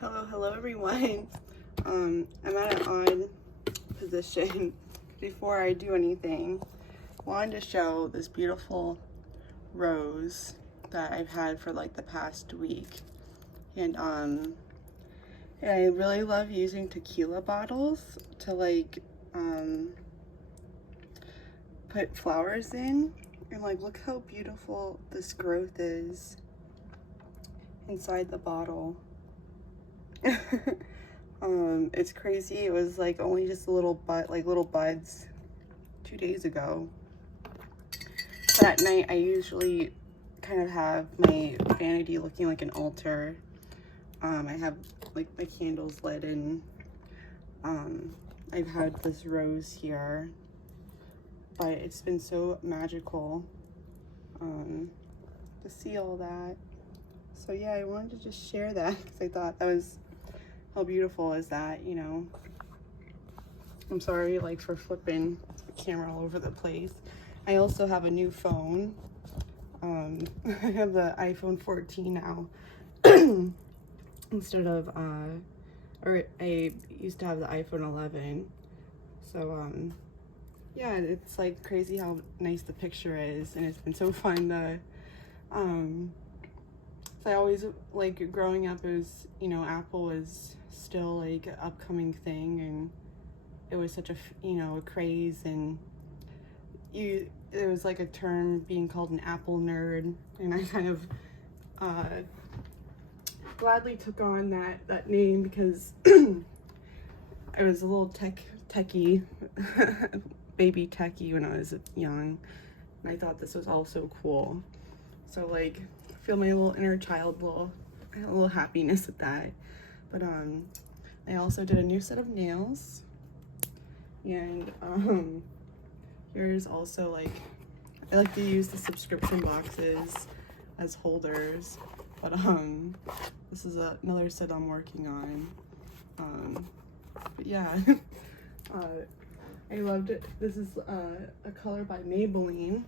Hello everyone. I'm at an odd position. Before I do anything, I wanted to show this beautiful rose that I've had for like the past week. And I really love using tequila bottles to like put flowers in. And like look how beautiful this growth is inside the bottle. It's crazy. It was like only just a little little buds 2 days ago. But at night I usually kind of have my vanity looking like an altar. I have like my candles lit, and I've had this rose here, but it's been so magical to see all that. So yeah, I wanted to just share that because I thought that was, how beautiful is that, you know? I'm sorry like for flipping the camera all over the place. I also have a new phone. I have the iPhone 14 now instead of or I used to have the iPhone 11. So yeah, it's like crazy how nice the picture is, and it's been so fun to so I always, like, growing up, it was, you know, Apple was still like an upcoming thing, and it was such a, you know, a craze, and it was like a term being called an Apple nerd, and I kind of gladly took on that name because I was a little techie baby techie when I was young, and I thought this was all so cool. So like I feel my little inner child, a little happiness with that. But I also did a new set of nails, and here's also like, I like to use the subscription boxes as holders, but this is another set I'm working on. But yeah, I loved it. This is a color by Maybelline.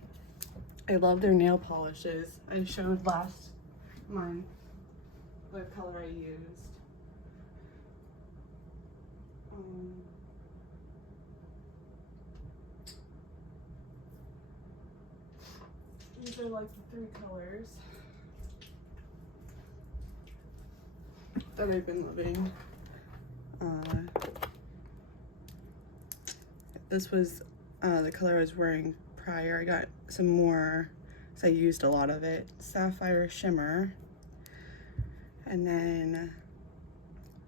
I love their nail polishes. I showed last month what color I used. These are like the 3 colors that I've been loving. This was the color I was wearing prior. I got some more, so I used a lot of it. Sapphire Shimmer. And then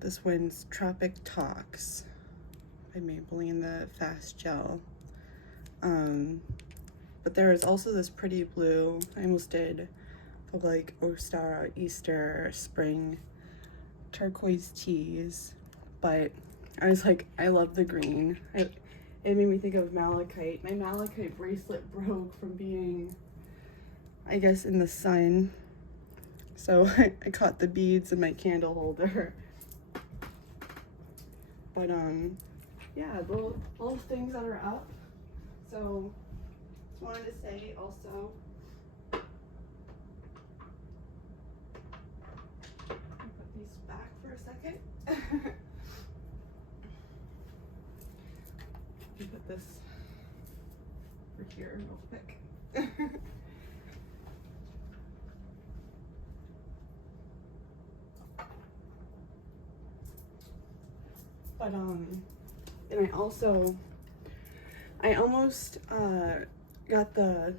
this one's Tropic Talks by Maybelline, the Fast Gel. But there is also this pretty blue. I almost did of like Ostara, Easter, Spring, turquoise teas, but I was like, I love the green. It made me think of malachite. My malachite bracelet broke from being, I guess, in the sun. So I caught the beads in my candle holder. But yeah, little things that are up. So just wanted to say also, put these back for a second. Put this over here real quick. But and I almost got the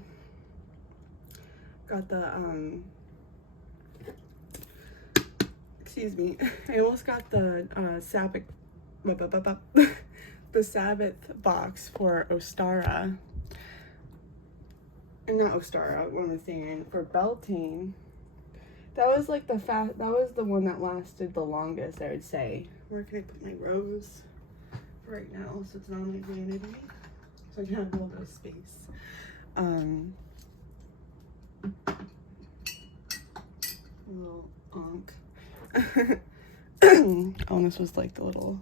excuse me, I almost got the Sabbath the Sabbath box for Ostara, and not Ostara, what am I saying, for Beltane. That was like that was the one that lasted the longest, I would say. Where can I put my rose for right now so it's not on my vanity, so I can have a little bit of space. A little onk. Oh, this was like the little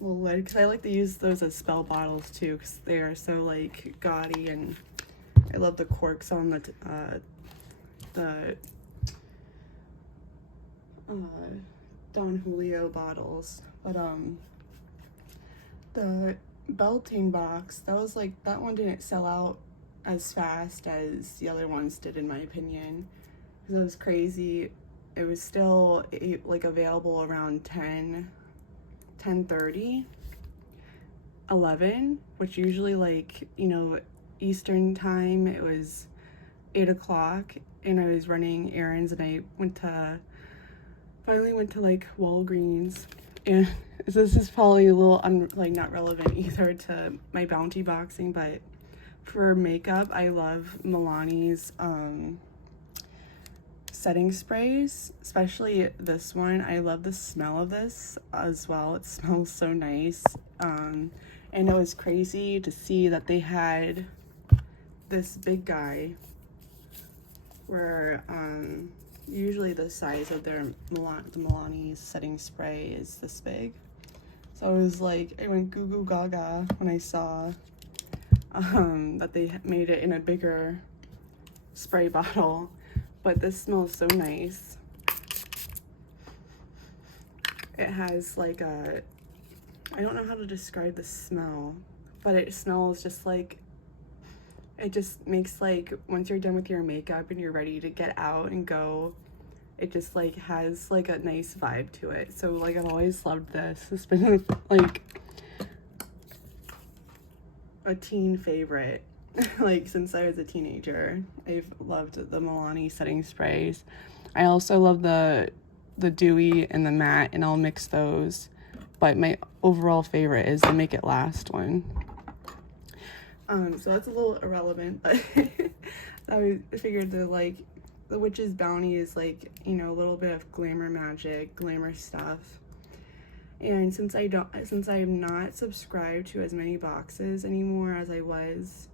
lid, because I like to use those as spell bottles too, because they are so like gaudy, and I love the corks on the Don Julio bottles. But the Beltane box, that was like, that one didn't sell out as fast as the other ones did, in my opinion, because it was crazy. It was still like available around 10:30, 11, which usually, like, you know, Eastern time, it was 8 o'clock, and I was running errands, and I finally went to like Walgreens, and this is probably a little like not relevant either to my Bounty boxing, but for makeup, I love Milani's setting sprays, especially this one. I love the smell of this as well. It smells so nice. And it was crazy to see that they had this big guy where usually the size of their Milani's setting spray is this big. So it was like, I went goo goo gaga when I saw that they made it in a bigger spray bottle. But this smells so nice. It has like a, I don't know how to describe the smell, but it smells just like, it just makes like, once you're done with your makeup and you're ready to get out and go, it just like has like a nice vibe to it. So like, I've always loved this. It's been like a teen favorite. Like since I was a teenager, I've loved the Milani setting sprays. I also love the dewy and the matte, and I'll mix those. But my overall favorite is the Make It Last one. So that's a little irrelevant, but I figured that like the Witch's Bounty is like, you know, a little bit of glamour magic, glamour stuff. And since I'm not subscribed to as many boxes anymore as I was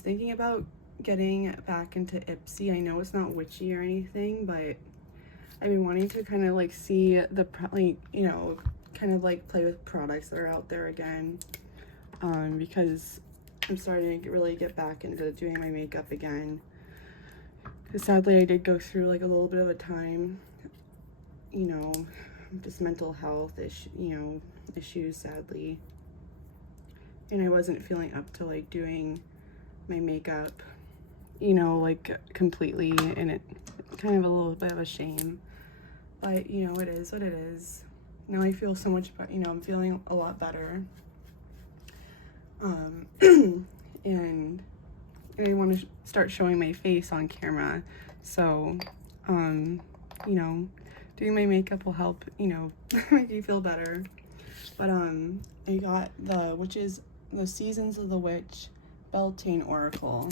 thinking about getting back into Ipsy. I know it's not witchy or anything, but I've been wanting to kind of like see the, like, you know, kind of like play with products that are out there again, because I'm starting to really get back into doing my makeup again. Because sadly, I did go through like a little bit of a time, you know, just mental health issues, sadly. And I wasn't feeling up to like doing my makeup, you know, like completely, and it kind of a little bit of a shame, but you know, it is what it is. Now I feel so much better, you know, I'm feeling a lot better, and I want to start showing my face on camera, so you know, doing my makeup will help, you know, make you feel better. But I got the Seasons of the Witch Beltane Oracle.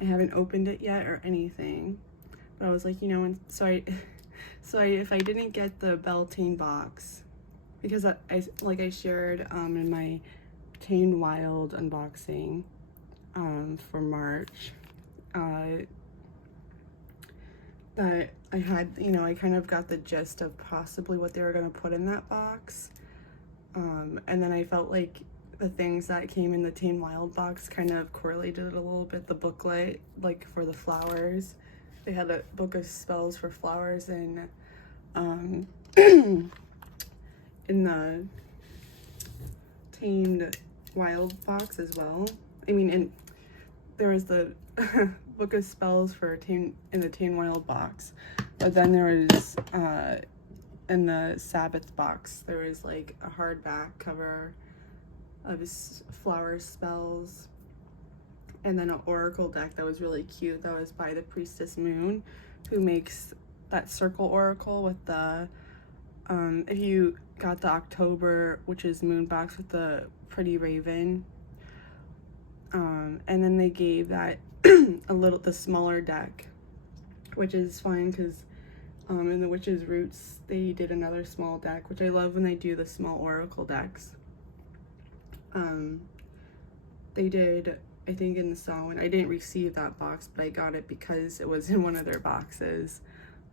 I haven't opened it yet or anything, but I was like, you know, and so if I didn't get the Beltane box, because I shared in my Tane Wild unboxing for March, that I had, you know, I kind of got the gist of possibly what they were going to put in that box, and then I felt like the things that came in the Tane Wild box kind of correlated a little bit. The booklet, like for the flowers, they had a book of spells for flowers in in the Tane Wild box as well. I mean, and there was the book of spells for in the Tane Wild box, but then there was in the Sabbath box there was like a hardback cover of his flower spells, and then an oracle deck that was really cute, that was by the Priestess Moon, who makes that circle oracle with the if you got the October Witch's Moon box with the pretty raven, and then they gave that the smaller deck, which is fine because in the Witch's Roots they did another small deck, which I love when they do the small oracle decks. They did, I think in the Samhain, I didn't receive that box, but I got it because it was in one of their boxes.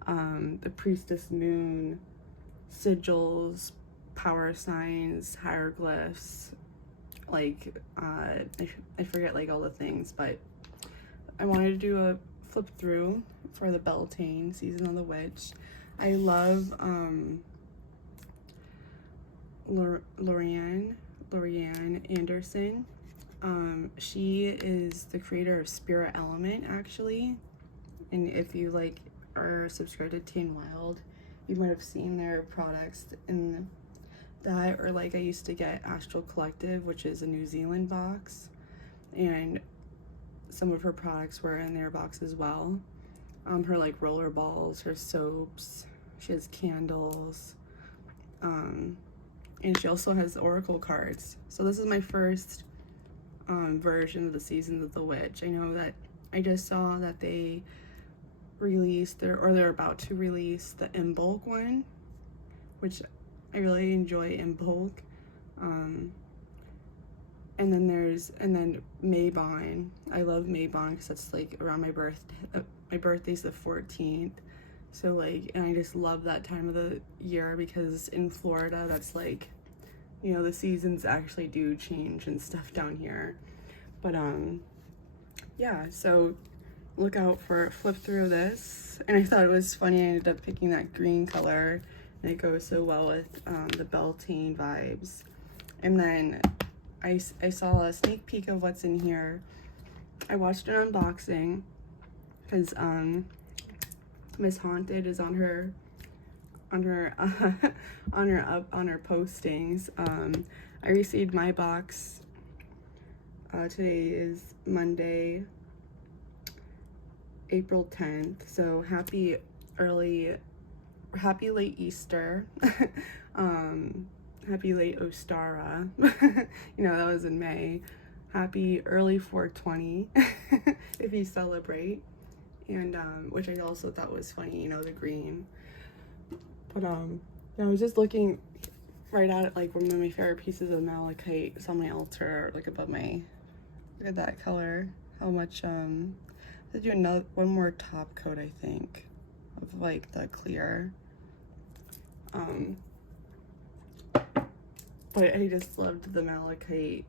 The Priestess Moon, sigils, power signs, hieroglyphs, like, I forget like all the things, but I wanted to do a flip through for the Beltane Season of the Witch. I love Lorianne Anderson. She is the creator of Spirit Element, actually. And if you like are subscribed to Teen Wild, you might have seen their products in that, or like I used to get Astral Collective, which is a New Zealand box, and some of her products were in their box as well. Her like roller balls, her soaps, she has candles, and she also has oracle cards. So this is my first version of the Seasons of the Witch. I know that I just saw that they released they're about to release the in bulk one, which I really enjoy in bulk. And then Maybon. I love Maybon because that's like around my birthday. My birthday's the 14th. So like, and I just love that time of the year because in Florida, that's like, you know, the seasons actually do change and stuff down here. But yeah, so look out for flip through this. And I thought it was funny, I ended up picking that green color and it goes so well with the Beltane vibes. And then I saw a sneak peek of what's in here. I watched an unboxing because Miss Haunted is on her postings. I received my box. Today is Monday, April 10th. So happy late Easter. Happy late Ostara. You know, that was in May. Happy early 420 if you celebrate. And which I also thought was funny, you know, the green. But yeah, I was just looking right at it, like one of my favorite pieces of malachite. It's on my altar, like above my, look at that color. How much let's do one more top coat, I think, of like the clear. But I just loved the malachite.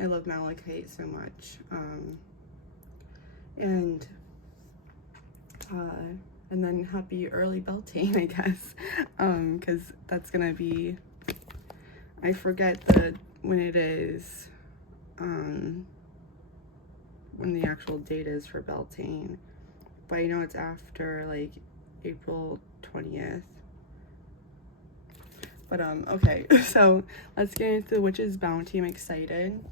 I love malachite so much. And then happy early Beltane, I guess, because that's gonna be, I forget when it is, when the actual date is for Beltane, but I know it's after like April 20th. But okay, so let's get into the Witch's Bounty. I'm excited.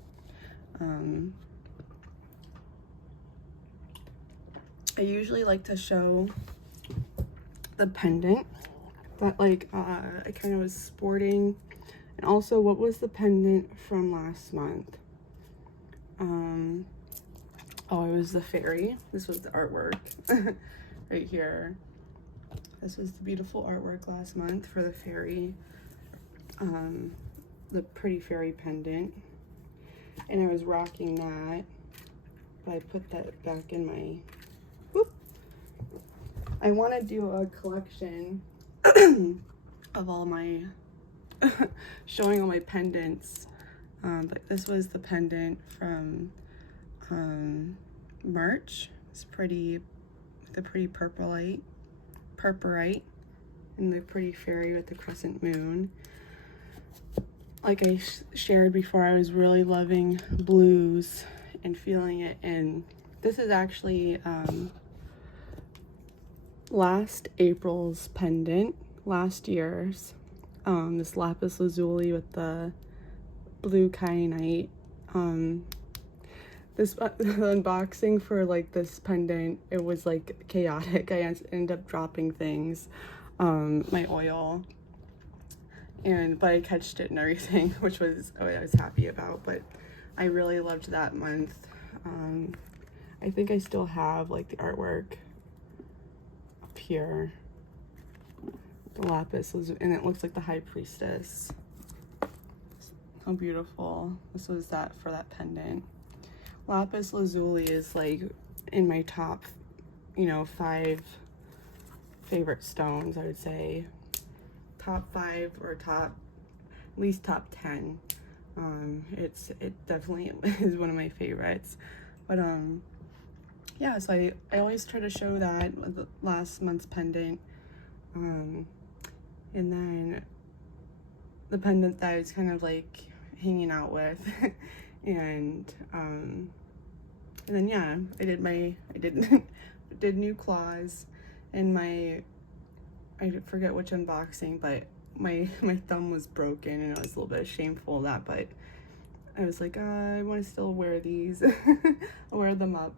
I usually like to show the pendant that like I kind of was sporting, and also what was the pendant from last month. Oh, it was the fairy. This was the artwork right here. This was the beautiful artwork last month for the fairy, the pretty fairy pendant, and I was rocking that, but I put that back in my, whoop. I want to do a collection of all my, showing all my pendants, but this was the pendant from March. It's pretty, the pretty purperite, and the pretty fairy with the crescent moon. Like I shared before, I was really loving blues and feeling it, and this is actually last April's pendant, last year's, this lapis lazuli with the blue kyanite. This the unboxing for like this pendant, it was like chaotic. I ended up dropping things, my oil, but I catched it and everything, which was I was happy about. But I really loved that month. I think I still have like the artwork up here, the lapis, and it looks like the high priestess. How beautiful. This was that for that pendant. Lapis lazuli is like in my top, you know, 5 favorite stones, I would say. Top 5 or at least top 10. It definitely is one of my favorites. But yeah, so I always try to show that with the last month's pendant. And then the pendant that I was kind of like hanging out with. And then yeah, I did did new claws, and I forget which unboxing, but my thumb was broken, and I was a little bit shameful of that, but I was like, I want to still wear these. I'll wear them up.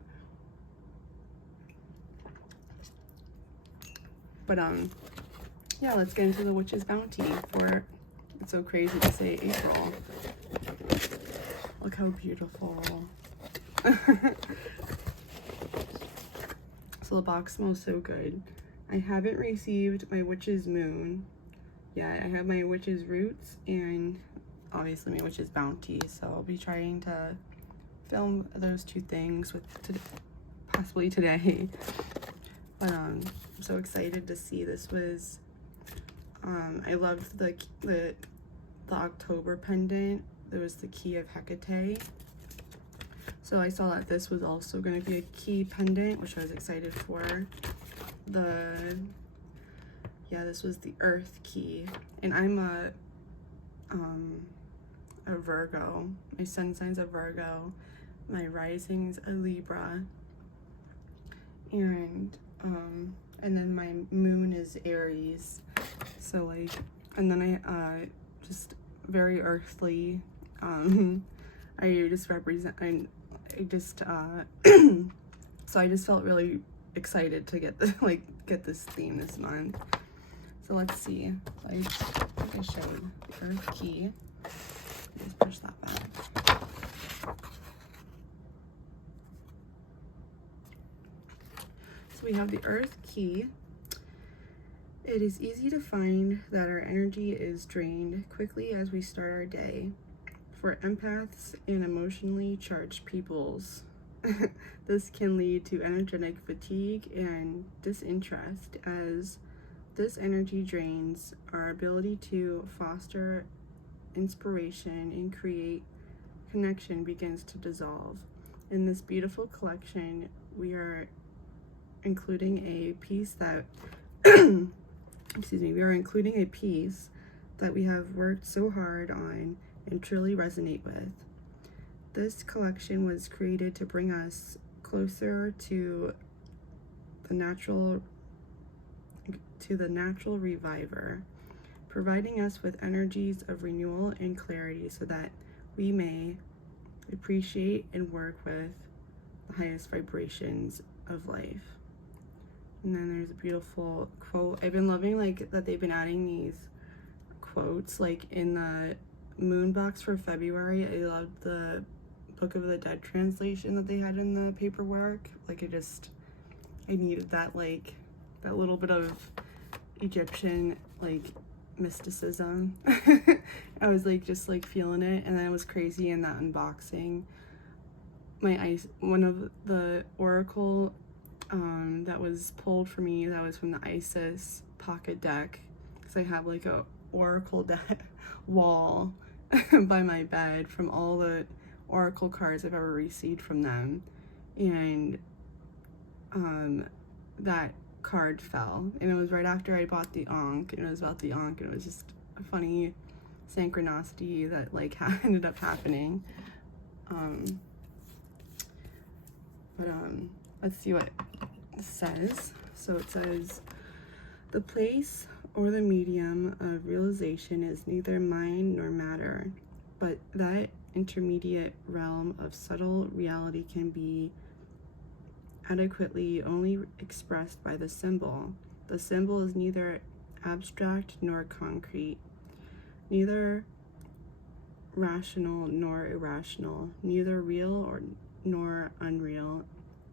But yeah, let's get into the witch's bounty for, it's so crazy to say April. Look how beautiful. So the box smells so good. I haven't received my witch's moon yet. I have my witch's roots and obviously my witch's bounty. So I'll be trying to film those two things with possibly today. But I'm so excited to see. This was I loved the October pendant. There was the Key of Hecate. So I saw that this was also going to be a key pendant, which I was excited for. This was the Earth key, and I'm a Virgo. My sun sign's a Virgo. My rising's a Libra, and then my moon is Aries. So like, and then I just very earthly. I just represent. I just so I just felt really excited to get this theme this month. So let's see. I think I showed the Earth key. Just push that back. So we have the Earth key. It is easy to find that our energy is drained quickly as we start our day. For empaths and emotionally charged peoples, this can lead to energetic fatigue and disinterest, as this energy drains our ability to foster inspiration and create connection begins to dissolve. In this beautiful collection, we are including a piece that we are including a piece that we have worked so hard on and truly resonate with. This collection was created to bring us closer to the natural reviver, providing us with energies of renewal and clarity so that we may appreciate and work with the highest vibrations of life. And then there's a beautiful quote. I've been loving that they've been adding these quotes in the moon box for February. I loved the Book of the Dead translation that they had in the paperwork. I needed that that little bit of Egyptian mysticism. I was just feeling it, and then it was crazy in that unboxing. One of the oracle that was pulled for me, that was from the Isis pocket deck, because I have a oracle deck wall by my bed from all the oracle cards I've ever received from them, and that card fell, and it was right after I bought the Ankh, and it was about the Ankh, and it was just a funny synchronicity that ended up happening. Let's see what it says. So it says, the place or the medium of realization is neither mind nor matter, but that intermediate realm of subtle reality can be adequately only expressed by the symbol. The symbol is neither abstract nor concrete, neither rational nor irrational, neither real nor unreal.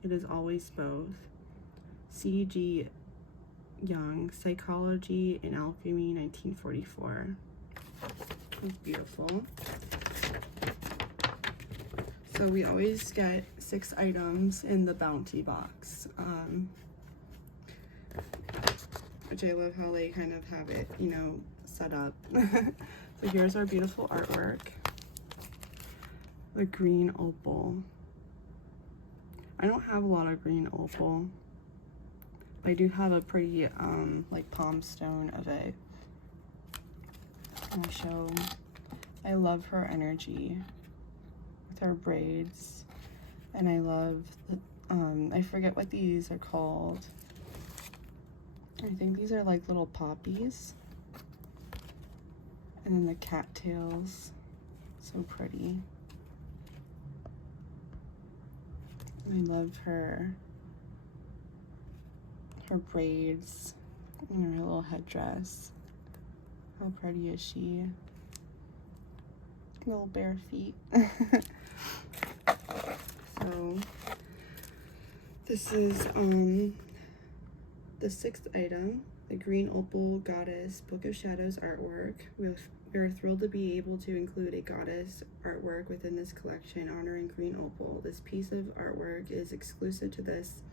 It is always both. C.G. Jung, Psychology and Alchemy, 1944. That's beautiful. So we always get 6 items in the bounty box, which I love how they kind of have it, set up. So here's our beautiful artwork. The green opal. I don't have a lot of green opal. I do have a pretty palm stone of it. I'll show. I love her energy with her braids, and I love the, I forget what these are called. I think these are like little poppies, and then the cattails, so pretty. I love her braids and her little headdress. How pretty is she? Little bare feet. So this is the 6th item, the Green Opal Goddess Book of Shadows artwork. We are thrilled to be able to include a goddess artwork within this collection honoring Green Opal. This piece of artwork is exclusive to this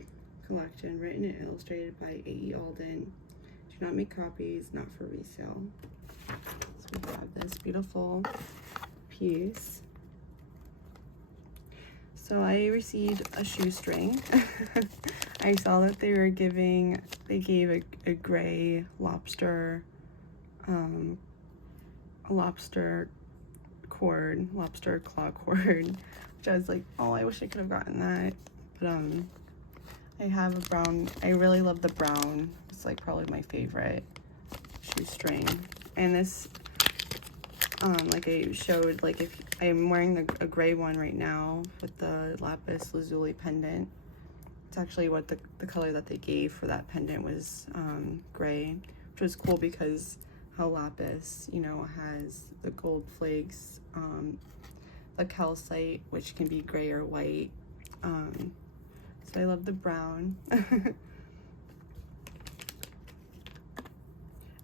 collection, written and illustrated by A.E. Alden. Do not make copies, not for resale. So we have this beautiful piece. So I received a shoestring. I saw that they gave a gray lobster, a lobster claw cord, which I was like, oh, I wish I could have gotten that. But I have a brown. I really love the brown. It's like probably my favorite shoestring. And this, like I showed, like if I'm wearing a gray one right now with the lapis lazuli pendant. It's actually what the color that they gave for that pendant was gray, which was cool because how lapis, you know, has the gold flakes, the calcite, which can be gray or white. So I love the brown.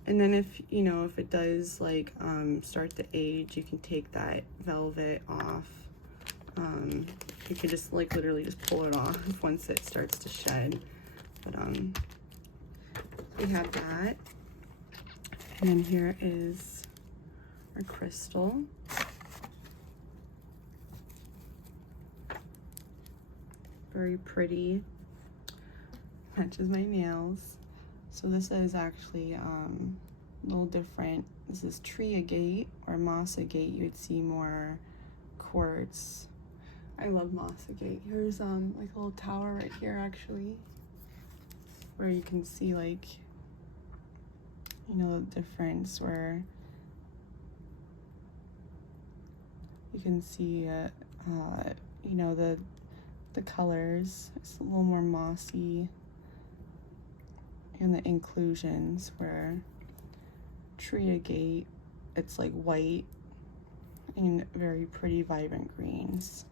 And then if it does like start to age, you can take that velvet off. You can just like literally just pull it off once it starts to shed. But we have that. And then here is our crystal. Very pretty. Matches my nails. So this is actually a little different. This is tree agate or moss agate. You would see more quartz. I love moss agate. Here's like a little tower right here actually, where you can see like, you know, the difference where you can see you know, the colors. It's a little more mossy. And the inclusions where tree agate, it's like white and very pretty vibrant greens.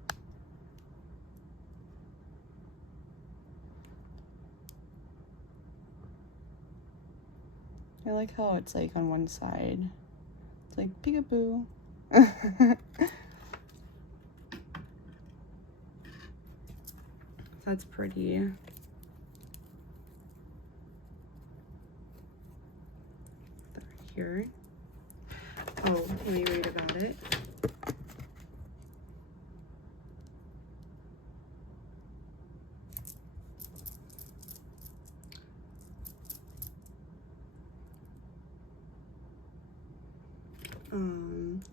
I like how it's like on one side, it's like peekaboo. That's pretty. Here. Oh, let me read about it.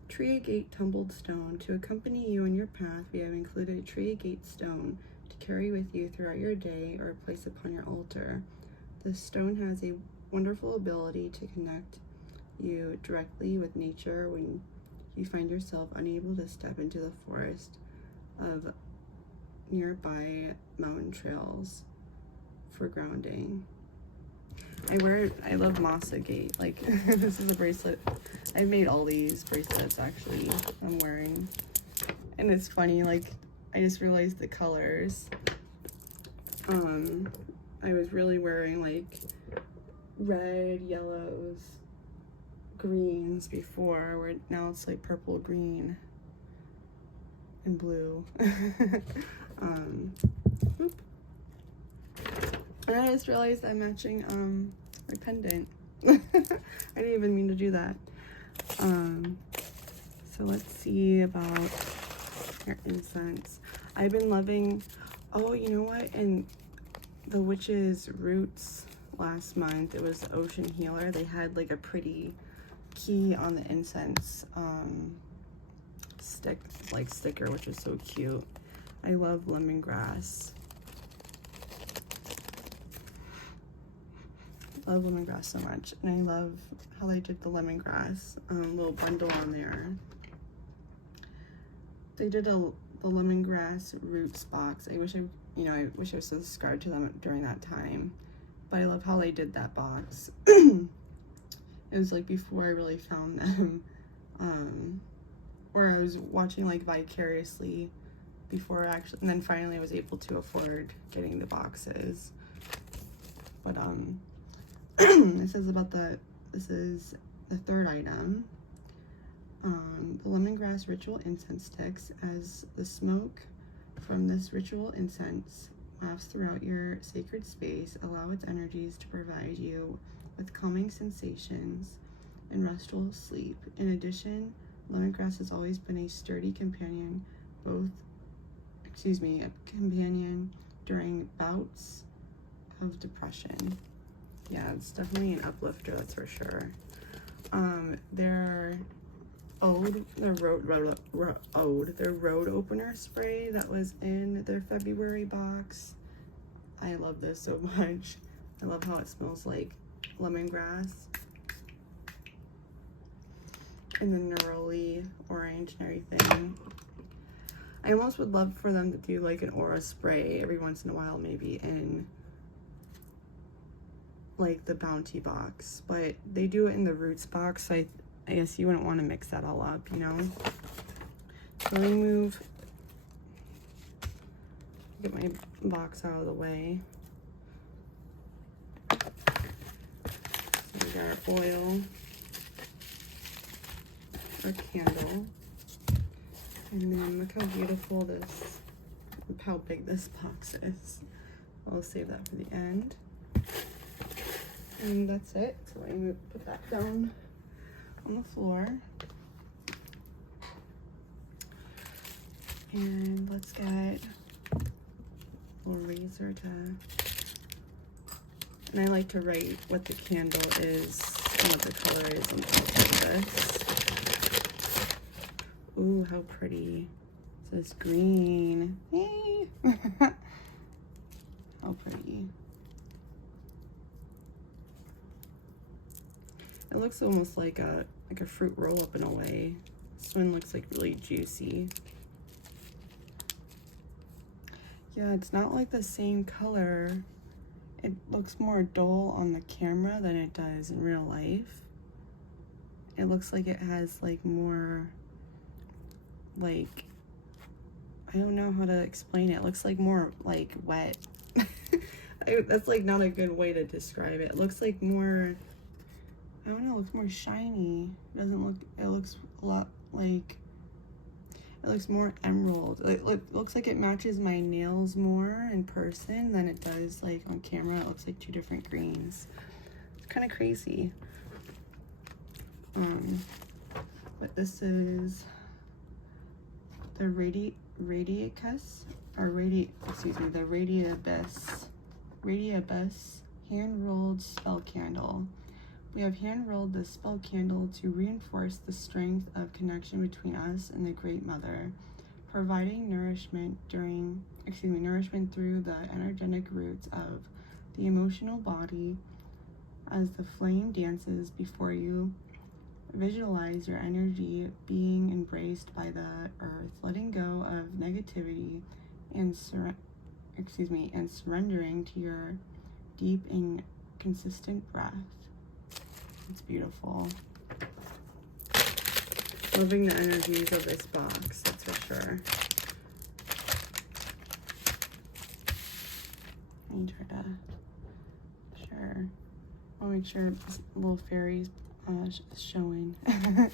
Tree agate tumbled stone. To accompany you on your path, we have included a tree agate stone to carry with you throughout your day or place upon your altar. This stone has a wonderful ability to connect you directly with nature when you find yourself unable to step into the forest of nearby mountain trails for grounding. I love moss agate. Like this is a bracelet. I made all these bracelets actually I'm wearing. And it's funny, like I just realized the colors. I was really wearing like red, yellows, greens before, where now it's like purple, green, and blue. And I just realized I'm matching my pendant. I didn't even mean to do that. So let's see about your incense. I've been loving, oh, you know what? In the Witch's Roots last month, it was Ocean Healer. They had like a pretty key on the incense sticker, which is so cute. I love lemongrass. Love lemongrass so much, and I love how they did the lemongrass little bundle on there. They did the lemongrass roots box. I wish I was subscribed to them during that time, but I love how they did that box. It was like before I really found them, or I was watching like vicariously before actually, and then finally I was able to afford getting the boxes. But this is the third item. The lemongrass ritual incense sticks. As the smoke from this ritual incense wafts throughout your sacred space, allow its energies to provide you with calming sensations and restful sleep. In addition, lemongrass has always been a sturdy companion, a companion during bouts of depression. Yeah, it's definitely an uplifter, that's for sure. Their road opener spray that was in their February box. I love this so much. I love how it smells like lemongrass. And the neroli orange and everything. I almost would love for them to do like an aura spray every once in a while, maybe in like the bounty box, but they do it in the roots box, so I guess you wouldn't want to mix that all up, you know. So let me get my box out of the way. So we got our oil, our candle, and then look how beautiful how big this box is. I'll save that for the end. And that's it. So let me put that down on the floor. And let's get a little razor and I like to write what the candle is and what the color is on top of this. Ooh, how pretty. It says green. Hey! How pretty. It looks almost like a fruit roll up in a way. This one looks like really juicy. Yeah, it's not like the same color. It looks more dull on the camera than it does in real life. It looks like it has like more, like, I don't know how to explain it. It looks like more like wet. That's like not a good way to describe it. It looks like more, I don't know, it looks more shiny. It looks a lot like, it looks more emerald. It looks like it matches my nails more in person than it does like on camera. It looks like two different greens. It's kind of crazy. But this is the Radiacus, or the Radiabus hand-rolled spell candle. We have hand-rolled this spell candle to reinforce the strength of connection between us and the Great Mother, providing nourishment through the energetic roots of the emotional body. As the flame dances before you, visualize your energy being embraced by the earth, letting go of negativity and surrendering to your deep and consistent breath. It's beautiful. Loving the energies of this box, that's for sure. Let me try to, I'll make sure this little fairy's showing. Okay.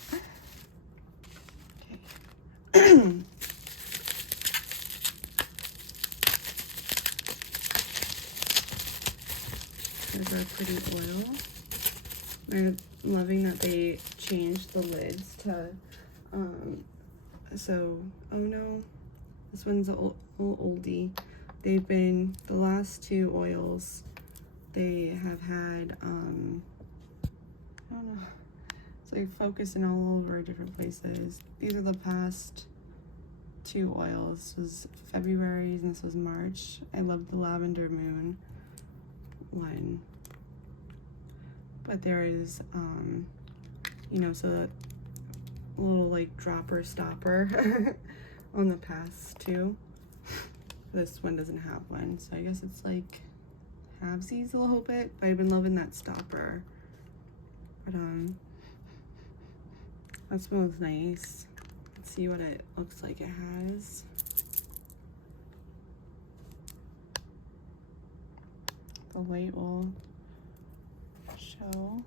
There's our pretty oil. I'm loving that they changed the lids to, oh no, this one's a little oldie. They've been, the last two oils, they have had, I don't know, like focusing all over different places. These are the past 2 oils. This was February and this was March. I love the Lavender Moon one. But there is, you know, so a little like dropper stopper on the past 2. This one doesn't have one, so I guess it's like halvesies a little bit, but I've been loving that stopper. But that smells nice. Let's see what it looks like it has. The light will show.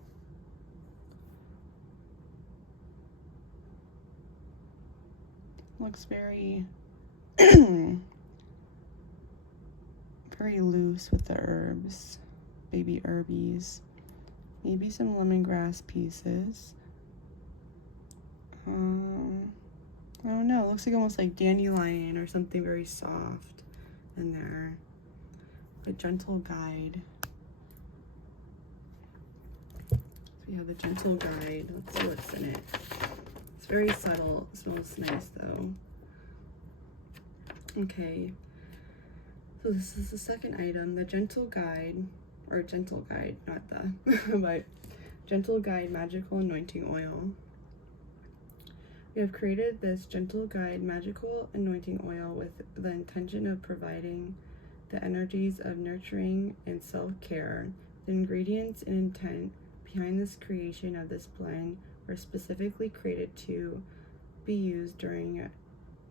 Looks very very loose with the herbs, baby herbies, maybe some lemongrass pieces. I don't know, it looks like almost like dandelion or something very soft in there. A gentle guide. So we have the gentle guide. Let's see what's in it. It's very subtle. It smells nice though. Okay. So this is the second item, the Gentle Guide, or Gentle Guide, not the, but Gentle Guide Magical Anointing Oil. We have created this Gentle Guide Magical Anointing Oil with the intention of providing the energies of nurturing and self-care. The ingredients and intent behind this creation of this blend were specifically created to be used during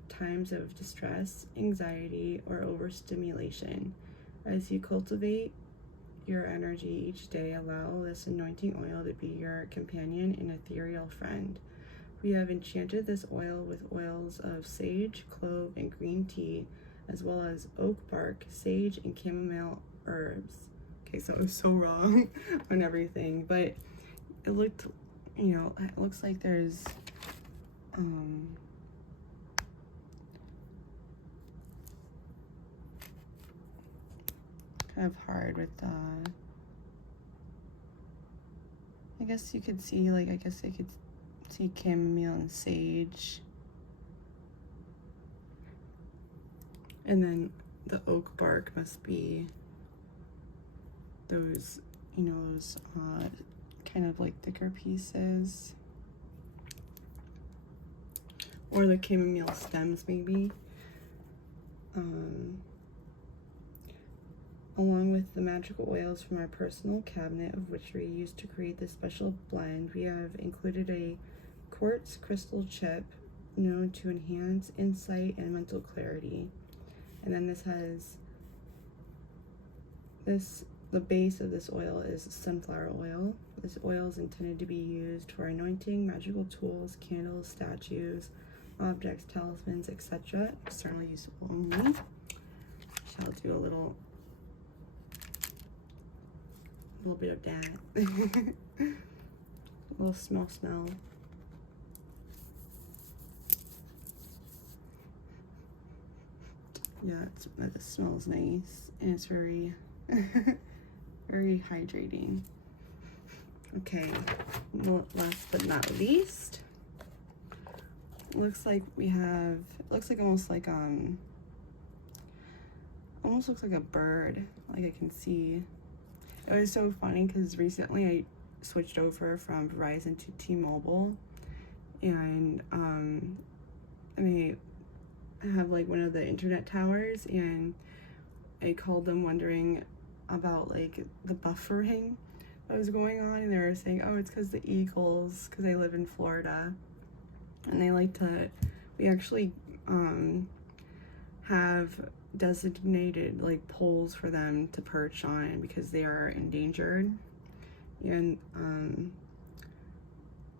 times of distress, anxiety, or overstimulation. As you cultivate your energy each day, allow this anointing oil to be your companion and ethereal friend. We have enchanted this oil with oils of sage, clove, and green tea, as well as oak bark, sage, and chamomile herbs. Okay, so it was so wrong on everything, but it looked, you know, it looks like there's kind of hard with I guess you could see, like, I guess I could see chamomile and sage, and then the oak bark must be those, you know, those kind of like thicker pieces, or the chamomile stems maybe. Along with the magical oils from our personal cabinet, of which we used to create this special blend, we have included a quartz crystal chip known to enhance insight and mental clarity. And then this has the base of this oil is sunflower oil. This oil is intended to be used for anointing, magical tools, candles, statues, objects, talismans, etc. External use only. Shall do a little bit of that. A little smell. Yeah, it smells nice, and it's very very hydrating. Okay, well, last but not least, looks like we have, it looks like almost like almost looks like a bird, like I can see. It was so funny because recently I switched over from Verizon to T-Mobile, and they have like one of the internet towers, and I called them wondering about like the buffering that was going on, and they were saying, oh, it's because the eagles, because I live in Florida, and they like to, we actually have designated like poles for them to perch on because they are endangered, and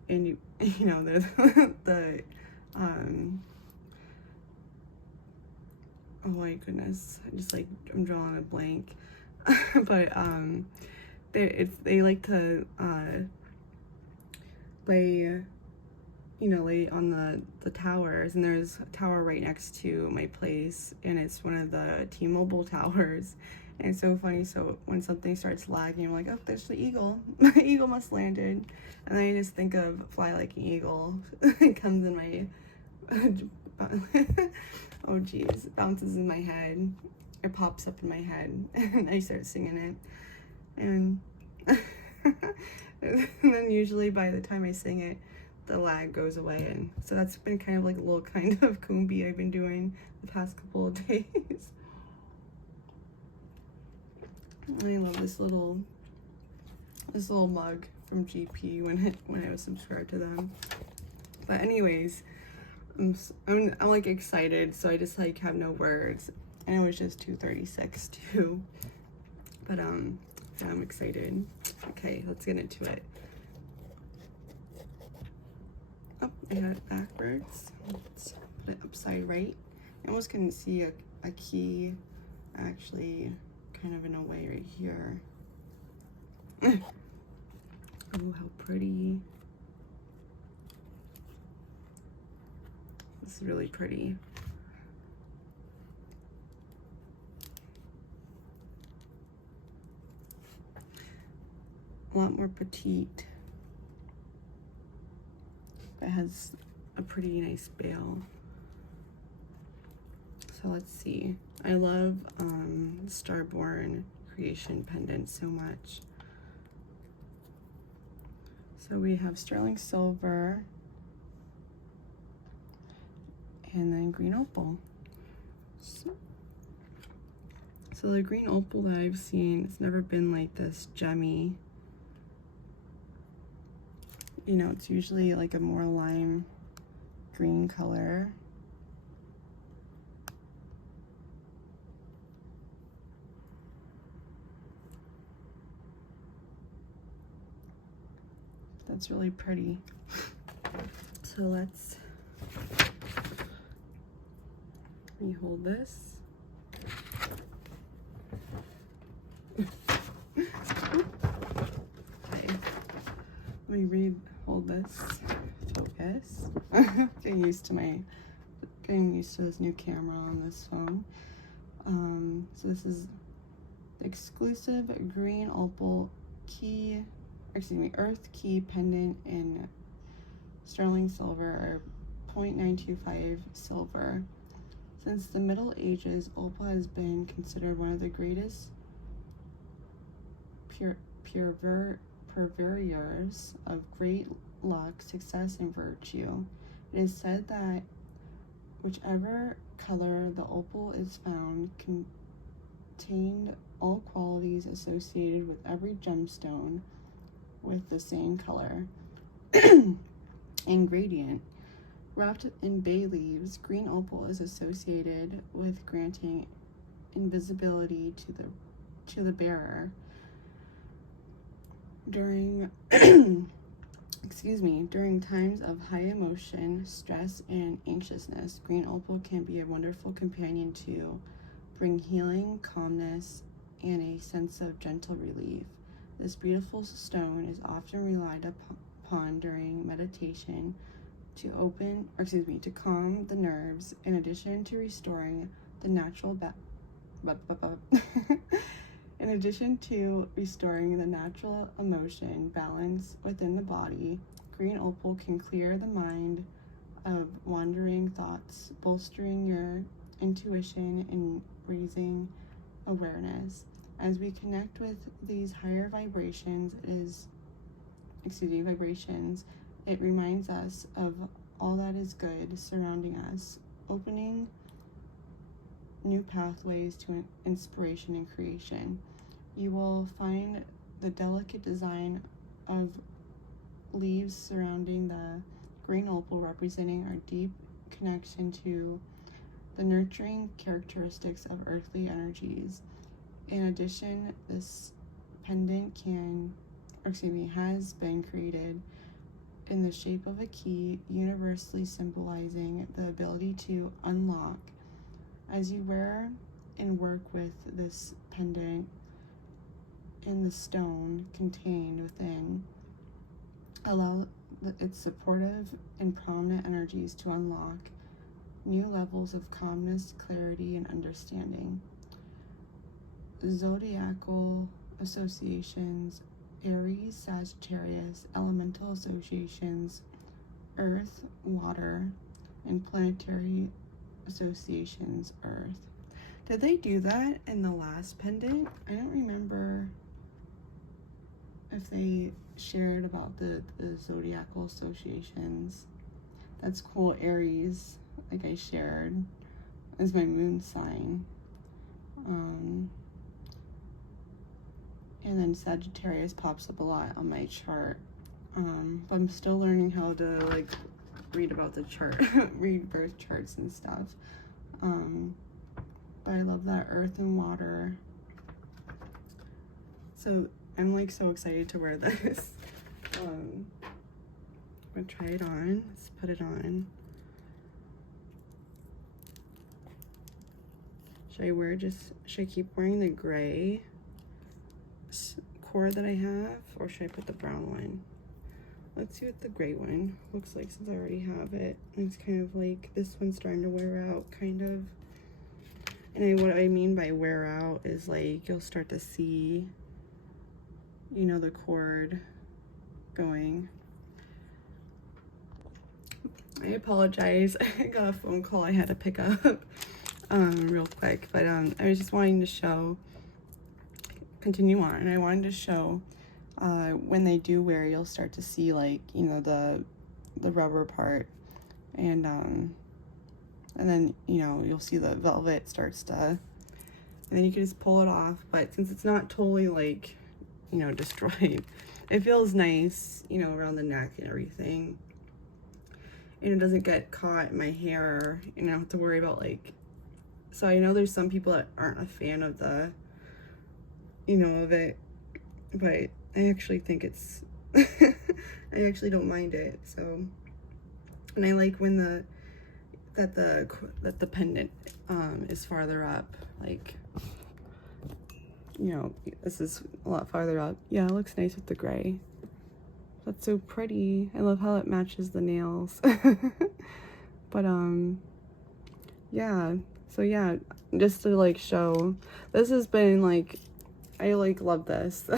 you know, the oh my goodness, I'm drawing a blank. But they like to lay on the towers, and there's a tower right next to my place, and it's one of the T-Mobile towers, And it's so funny. So when something starts lagging, I'm like, oh, there's the eagle. The eagle must landed. And then I just think of Fly Like an Eagle. It comes in my, oh geez, it bounces in my head. It pops up in my head and I start singing it. And, and then usually by the time I sing it, the lag goes away. And so that's been kind of like a little kind of Kumbi I've been doing the past couple of days. I love this little mug from GP when I was subscribed to them. But anyways, I'm like excited, so I just like have no words. And it was just 2:36 too. But yeah, I'm excited. Okay, let's get into it. Oh, I had it backwards. Let's put it upside right. I almost couldn't see a key actually kind of in a way right here. Oh, how pretty. This is really pretty. A lot more petite. It has a pretty nice bail. So let's see. I love Starborn Creation pendant so much. So we have sterling silver and then green opal. So the green opal that I've seen, it's never been like this gemmy. You know, it's usually like a more lime green color. That's really pretty. So let's rehold this. Okay. Let me rehold this. Focus. Getting used to this new camera on this phone. So this is the exclusive green opal key, earth key pendant in sterling silver or 0.925 silver. Since the Middle Ages, opal has been considered one of the greatest purveyors of great luck, success, and virtue. It is said that whichever color the opal is found contained all qualities associated with every gemstone with the same color ingredient. Wrapped in bay leaves, green opal is associated with granting invisibility to the bearer. During during times of high emotion, stress, and anxiousness, green opal can be a wonderful companion to bring healing, calmness, and a sense of gentle relief. This beautiful stone is often relied upon during meditation to calm the nerves, in addition to restoring the natural in addition to restoring the natural emotion balance within the body. Green opal can clear the mind of wandering thoughts, bolstering your intuition and raising awareness. As we connect with these higher vibrations, it reminds us of all that is good surrounding us, opening new pathways to inspiration and creation. You will find the delicate design of leaves surrounding the green opal representing our deep connection to the nurturing characteristics of earthly energies. In addition, this pendant has been created in the shape of a key, universally symbolizing the ability to unlock. As you wear and work with this pendant and the stone contained within, allow its supportive and prominent energies to unlock new levels of calmness, clarity, and understanding. zodiacal associations, Aries, Sagittarius, elemental associations, Earth, water, and planetary associations, Earth. Did they do that in the last pendant? I don't remember if they shared about the zodiacal associations. That's cool. Aries, like I shared, is my moon sign. And then Sagittarius pops up a lot on my chart. But I'm still learning how to like read about the chart, read birth charts and stuff. But I love that earth and water. So I'm like so excited to wear this. I'm gonna try it on. Let's put it on. Should I keep wearing the gray cord that I have, or should I put the brown one? Let's see what the gray one looks like since I already have it. It's kind of like, this one's starting to wear out, kind of. And what I mean by wear out is like, you'll start to see, you know, the cord going. I apologize. I got a phone call I had to pick up real quick, but I was just wanting to continue on, and I wanted to show when they do wear, you'll start to see like, you know, the rubber part, and then, you know, you'll see the velvet starts to, and then you can just pull it off. But since it's not totally like, you know, destroyed, it feels nice, you know, around the neck and everything, and it doesn't get caught in my hair, and I don't have to worry about like, so I know there's some people that aren't a fan of the, you know, of it, but I actually think it's I actually don't mind it. So, and I like when that the pendant is farther up, like, you know, this is a lot farther up. Yeah, it looks nice with the gray. That's so pretty. I love how it matches the nails. But yeah, so yeah, just to like show, this has been like, I like love this.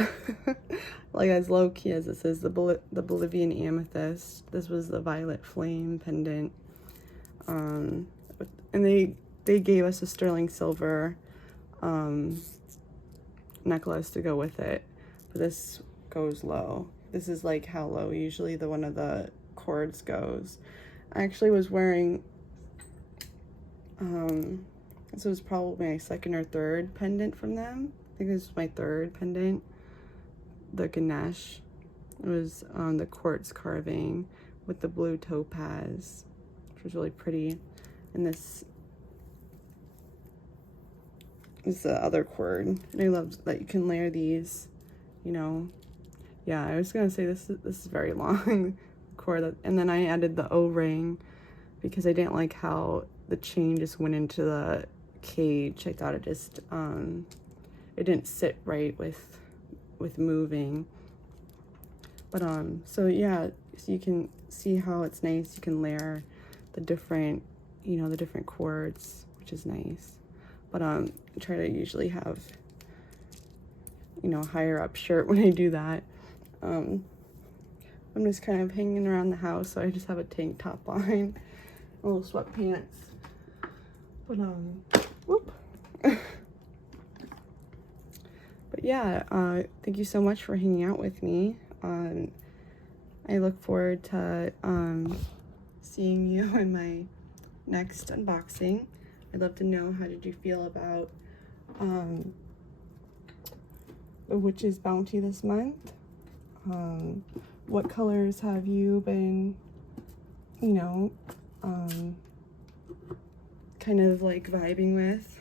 Like, as low key as this is, the Bolivian amethyst. This was the violet flame pendant. And they gave us a sterling silver necklace to go with it, but this goes low. This is like how low usually one of the cords goes. I actually was wearing this was probably my second or third pendant from them. I think this was my third pendant, the Ganesh. It was the quartz carving with the blue topaz, which was really pretty. And this is the other cord. And I love that you can layer these, you know. Yeah, I was gonna say this is very long cord, and then I added the O-ring because I didn't like how the chain just went into the cage. I thought it just it didn't sit right with moving. But so yeah, so you can see how it's nice. You can layer the different, you know, the different cords, which is nice. But I try to usually have, you know, higher up shirt when I do that. I'm just kind of hanging around the house, so I just have a tank top on, a little sweatpants. But whoop. But yeah, thank you so much for hanging out with me. I look forward to seeing you in my next unboxing. I'd love to know, how did you feel about the Witch's Bounty this month? What colors have you been, you know, kind of like vibing with?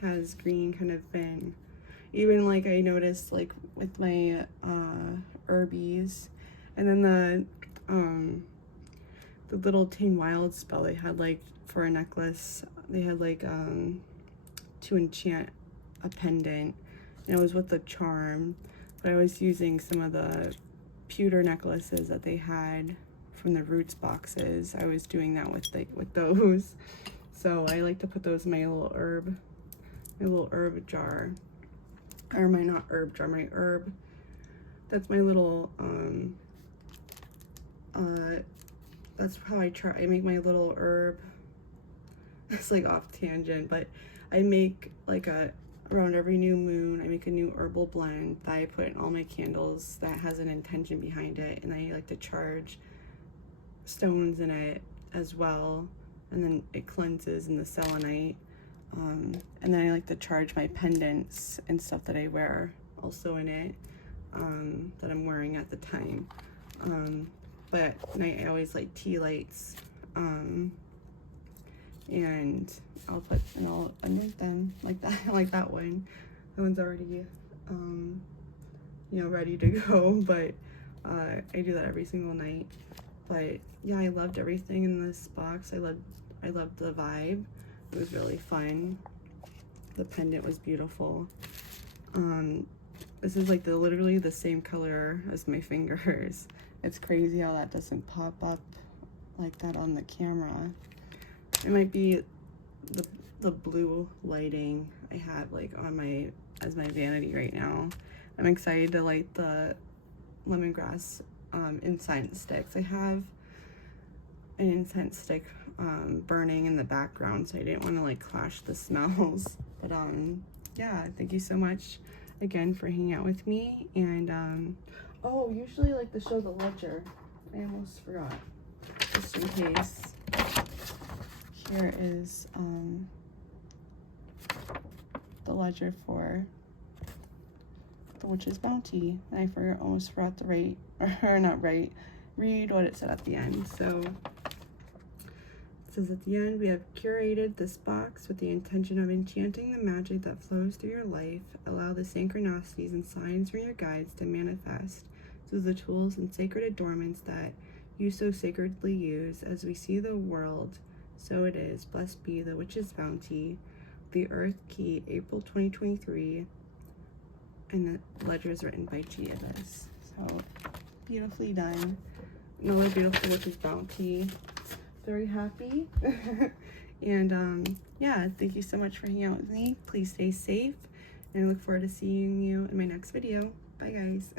Has green kind of been, even like I noticed like with my herbies, and then the little Tame Wild spell they had, like for a necklace, they had like to enchant a pendant, and it was with the charm. But I was using some of the pewter necklaces that they had from the Roots boxes. I was doing that with those. So I like to put those in my little herb my little herb jar, or my not herb jar, my herb. That's my little that's how I make my little herb. It's like off tangent, but I make like around every new moon, I make a new herbal blend that I put in all my candles that has an intention behind it, and I like to charge stones in it as well, and then it cleanses in the selenite. And then I like to charge my pendants and stuff that I wear also in it, that I'm wearing at the time. But at night I always light tea lights, and I'll anoint them like that, like that one. That one's already, you know, ready to go, but I do that every single night. But yeah, I loved everything in this box. I loved the vibe. It was really fun. The pendant was beautiful. This is like literally the same color as my fingers. It's crazy how that doesn't pop up like that on the camera. It might be the blue lighting I have like on as my vanity right now. I'm excited to light the lemongrass incense sticks. I have an incense stick burning in the background, so I didn't want to like clash the smells. But yeah, thank you so much again for hanging out with me. And oh, usually like to show the ledger. I almost forgot, just in case. Here is the ledger for the Witch's Bounty. And I almost forgot to write, or not write, read what it said at the end. So it says at the end, we have curated this box with the intention of enchanting the magic that flows through your life. Allow the synchronicities and signs from your guides to manifest through the tools and sacred adornments that you so sacredly use. As we see the world, so it is. Blessed be the Witch's Bounty, the Earth Key, April 2023. And the ledger is written by Giavis. So beautifully done. Another beautiful Witch's Bounty. Very happy. And yeah, thank you so much for hanging out with me. Please stay safe, and I look forward to seeing you in my next video. Bye guys.